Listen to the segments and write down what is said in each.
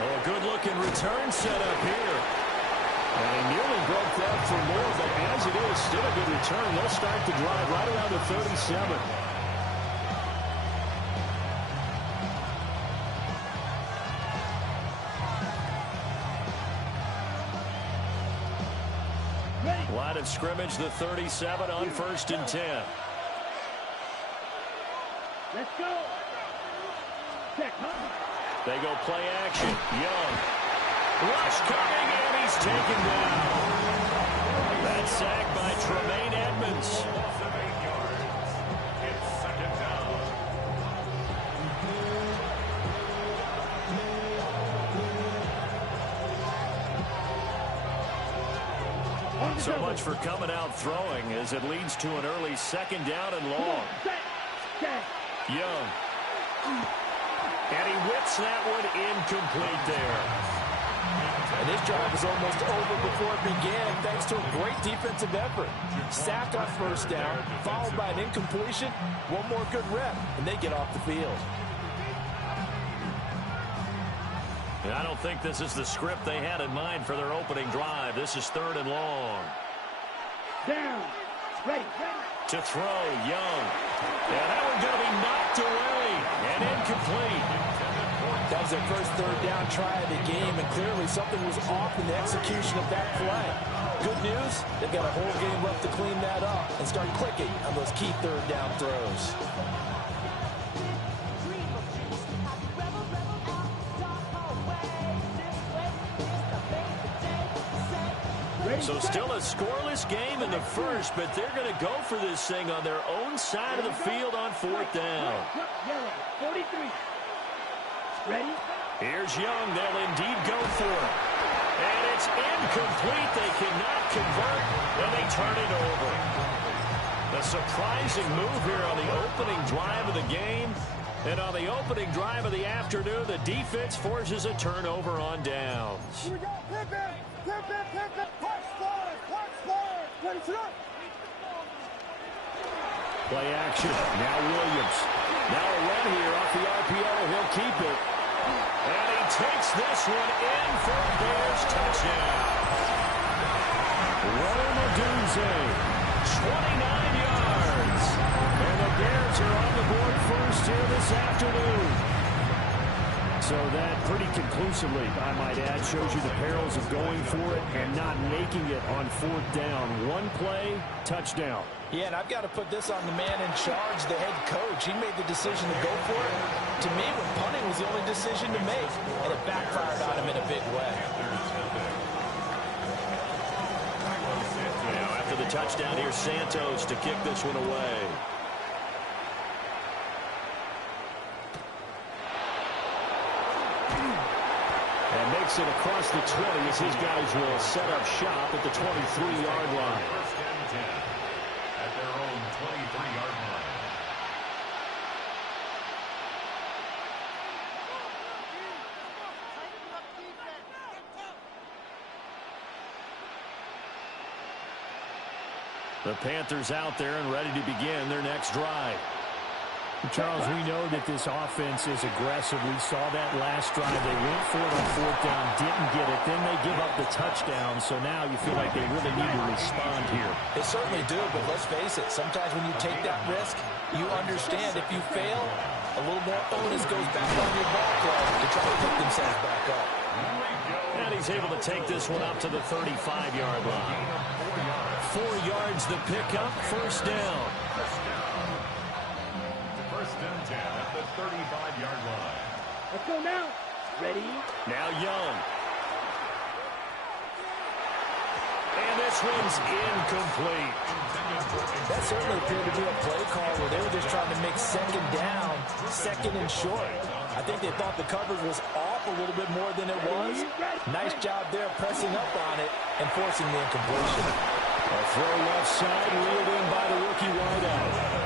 Oh, a good-looking return set up here. And he nearly broke that for more, but as it is, still a good return. They'll start the drive right around the 37. Line of scrimmage, the 37 on 1st and 10. Let's go. Check. They go play action. Young. Rush coming, and he's taken down. That's sacked by Tremaine Edmonds. It's 2nd down. So much for coming out throwing as it leads to an early 2nd down and long. Young. And he whips that one incomplete there. And this drive was almost over before it began thanks to a great defensive effort. Sack on 1st down, followed by an incompletion. One more good rep, and they get off the field. And I don't think this is the script they had in mind for their opening drive. This is 3rd and long. Down. Ready. To throw, Young. And that one's going to be knocked away and incomplete. That was their first 3rd down try of the game, and clearly something was off in the execution of that play. Good news, they've got a whole game left to clean that up and start clicking on those key 3rd down throws. So still a scoreless game in the first, but they're going to go for this thing on their own side of the field on 4th down. 43. Ready? Here's Young. They'll indeed go for it. And it's incomplete. They cannot convert, and they turn it over. A surprising move here on the opening drive of the game. And on the opening drive of the afternoon, the defense forces a turnover on downs. Here we go. Pick it. Ready to run. Play action. Now Williams. Now a run here off the RPO. He'll keep it. And he takes this one in for a Bears touchdown. Rome Odunze, 29 yards. And the Bears are on the board first here this afternoon. So that pretty conclusively, I might add, shows you the perils of going for it and not making it on 4th down. One play, touchdown. Yeah, and I've got to put this on the man in charge, the head coach. He made the decision to go for it. To me, when punting was the only decision to make, and it backfired on him in a big way. Now, after the touchdown, here's Santos to kick this one away. And makes it across the 20 as his guys will set up shop at the 23-yard line. First and 10 at their own 23-yard line. The Panthers out there and ready to begin their next drive. Charles, we know that this offense is aggressive. We saw that last drive. They went for it on 4th down, didn't get it. Then they give up the touchdown. So now you feel like they really need to respond here. They certainly do, but let's face it. Sometimes when you take that risk, you understand if you fail, a little more onus goes back on your ball club to try to pick themselves back up. And he's able to take this one up to the 35-yard line. 4 yards the pickup, 1st down. First and 10 at the 35-yard line. Let's go now. Ready? Now Young. And this one's incomplete. That certainly appeared to be a play call where they were just trying to make 2nd down, 2nd and short. I think they thought the coverage was off a little bit more than it was. Nice job there pressing up on it and forcing the incompletion. A throw left side, reeled in by the rookie wideout.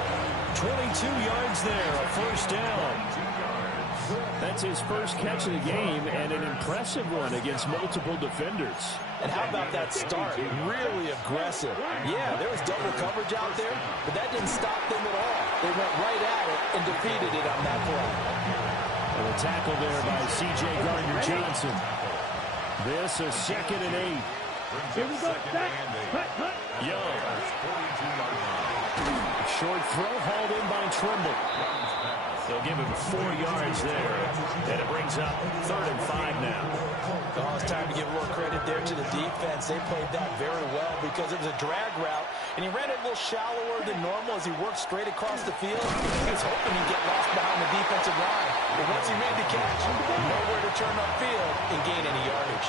22 yards there, a 1st down. That's his first catch of the game and an impressive one against multiple defenders. And how about that start? Really aggressive. Yeah, there was double coverage out there, but that didn't stop them at all. They went right at it and defeated it on that play. A The tackle there by C.J. Gardner-Johnson. This a 2nd and 8. Here we go. Back. Cut. Young. Short throw hauled in by Trimble. They'll give him 4 yards there. And it brings up 3rd and 5 now. Oh, it's time to give a little credit there to the defense. They played that very well because it was a drag route, and he ran it a little shallower than normal as he worked straight across the field. He was hoping he'd get lost behind the defensive line. But once he made the catch, nowhere to turn upfield and gain any yardage.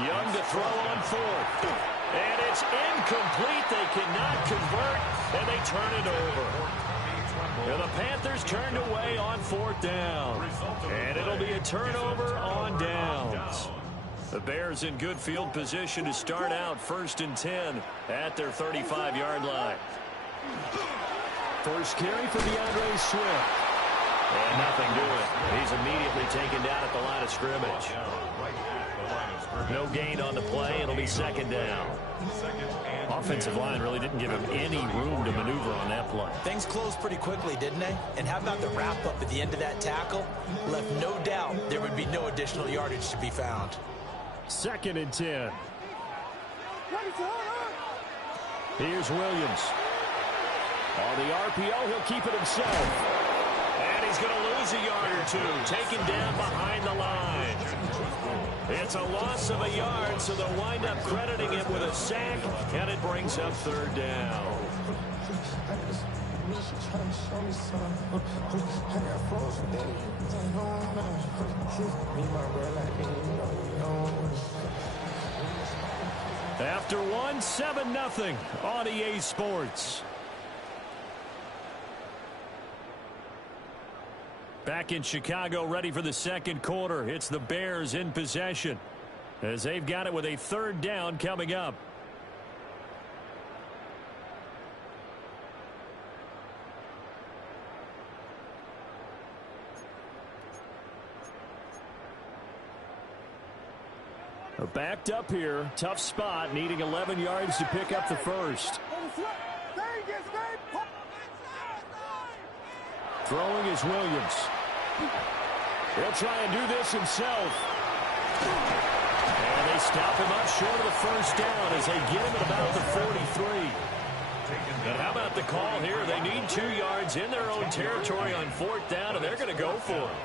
Young to throw on 4th. And it's incomplete. They cannot convert, and they turn it over. And the Panthers turned away on 4th down. And it'll be a turnover on downs. The Bears in good field position to start out 1st and 10 at their 35-yard line. First carry for DeAndre Swift. And nothing doing. He's immediately taken down at the line of scrimmage. No gain on the play. It'll be 2nd down. Offensive line really didn't give him any room to maneuver on that play. Things closed pretty quickly, didn't they? And how about the wrap-up at the end of that tackle? Left no doubt there would be no additional yardage to be found. 2nd and 10. Here's Williams. On the RPO, he'll keep it himself. And he's going to lose a yard or 2, taken down behind the line. It's a loss of a yard, so they'll wind up crediting him with a sack, and it brings up 3rd down. After 1, 7-0 on EA Sports. Back in Chicago, ready for the 2nd quarter. It's the Bears in possession as they've got it with a 3rd down coming up. They're backed up here. Tough spot, needing 11 yards to pick up the first. Throwing is Williams. He'll try and do this himself. And they stop him up short of the first down as they get him at about the 43. And how about the call here? They need 2 yards in their own territory on 4th down, and they're going to go for it.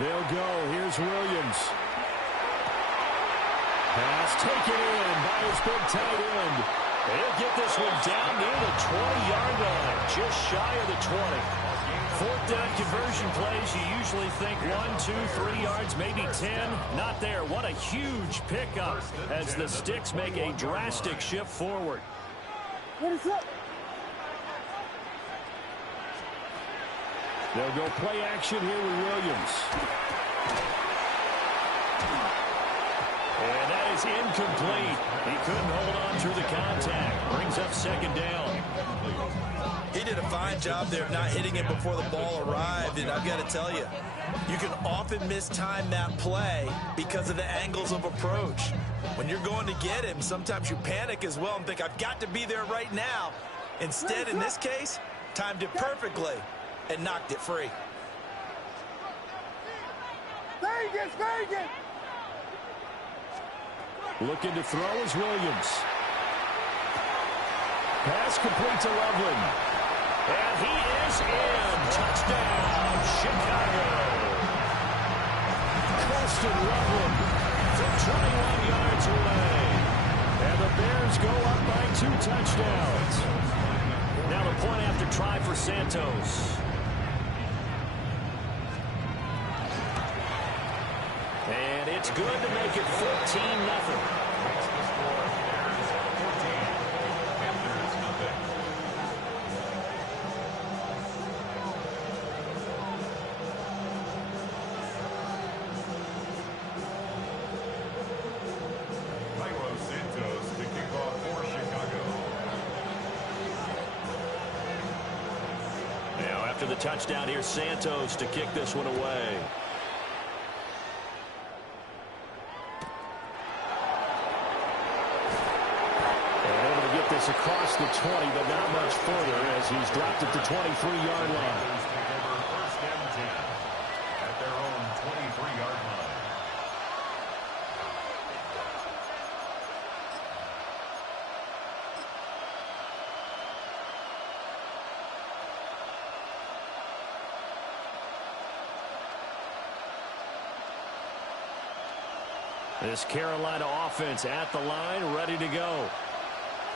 They'll go. Here's Williams. Pass taken in by his big tight end. They'll get this one down near the 20-yard line, just shy of the 20. 4th down conversion plays, you usually think 1, 2, 3 yards, maybe 10. Not there. What a huge pickup as the Sticks make a drastic shift forward. What is up? They'll go play action here with Williams. And that is incomplete. He couldn't hold on through the contact. Brings up 2nd down. He did a fine job there of not hitting him before the ball arrived, and I've got to tell you, you can often mistime that play because of the angles of approach. When you're going to get him, sometimes you panic as well and think, I've got to be there right now. Instead, in this case, timed it perfectly and knocked it free. Vegas! Looking to throw is Williams. Pass complete to Loveland. And he is in. Touchdown, Chicago. Colston Loveland from 21 yards away. And the Bears go up by 2 touchdowns. Now the point after try for Santos. And it's good to make it 14-0. touchdown here, Santos, to kick this one away. And able to get this across the 20, but not much further as he's dropped at the 23-yard line. First and 10 at their own 23-yard line. This Carolina offense at the line, ready to go.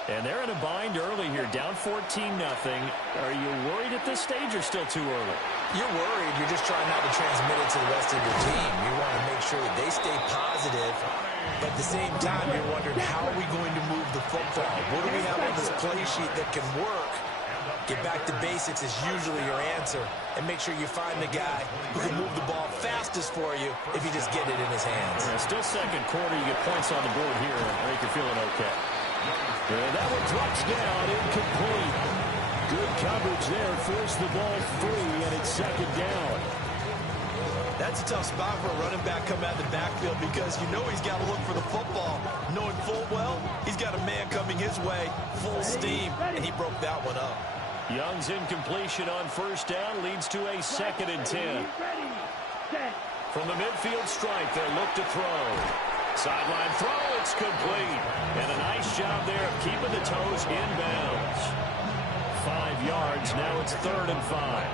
And they're in a bind early here, down 14-0. Are you worried at this stage or still too early? You're worried. You're just trying not to transmit it to the rest of your team. You want to make sure that they stay positive, but at the same time, you're wondering, how are we going to move the football? What do we have on this play sheet that can work? Get back to basics is usually your answer, and make sure you find the guy who can move the ball fastest for you if you just get it in his hands. Yeah, still second quarter. You get points on the board here. I think you're feeling okay. And that one drops down, incomplete. Good coverage there. Forced the ball free, and it's second down. That's a tough spot for a running back coming out of the backfield because you know he's got to look for the football, knowing full well he's got a man coming his way, full steam, and he broke that one up. Young's incompletion on first down leads to a 2nd and 10. From the midfield stripe, they'll look to throw. Sideline throw, it's complete. And a nice job there of keeping the toes inbounds. 5 yards, now it's 3rd and 5.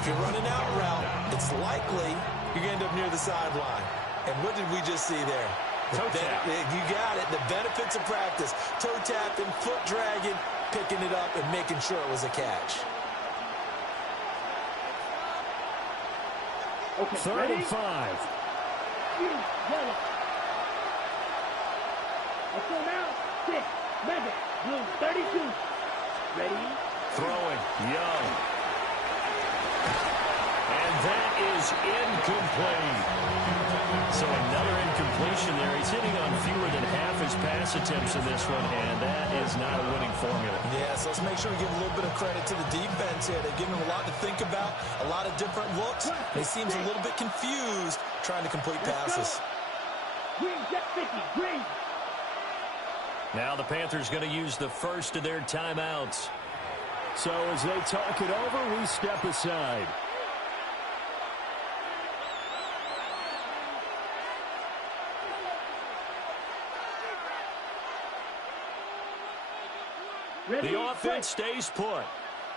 If you're running out route, it's likely you're going to end up near the sideline. And what did we just see there? Toe tap. You got it. The benefits of practice. Toe tapping, foot dragging, picking it up, and making sure it was a catch. Okay, 3rd and 5. Yellow. Let's go now. 6. Madden. Blue. 32. Ready? Throwing. Young. And that is incomplete. So another incompletion there. He's hitting on fewer than half his pass attempts in this one, and that is not a winning formula. Yeah, so let's make sure we give a little bit of credit to the defense here. They're giving him a lot to think about, a lot of different looks. And he seems a little bit confused trying to complete passes. Green, jet 50. Green. Now the Panthers going to use the first of their timeouts. So as they talk it over, we step aside. The offense stays put.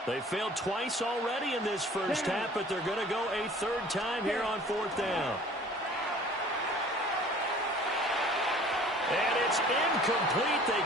They failed twice already in this first half, but they're going to go a 3rd time here on 4th down. And it's incomplete. They